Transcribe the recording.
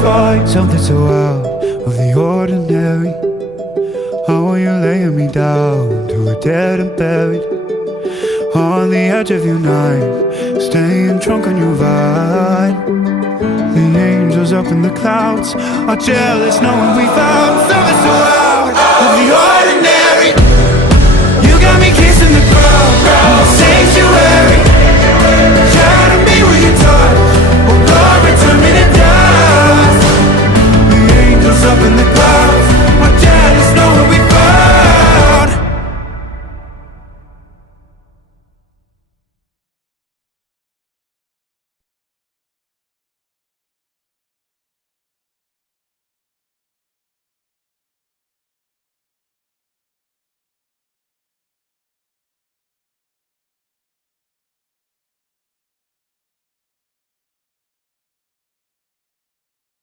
find something so out of the ordinary? How are you laying me down to a dead and buried? On the edge of your knife, staying drunk on your vine. The angels up in the clouds are jealous knowing we found something so out.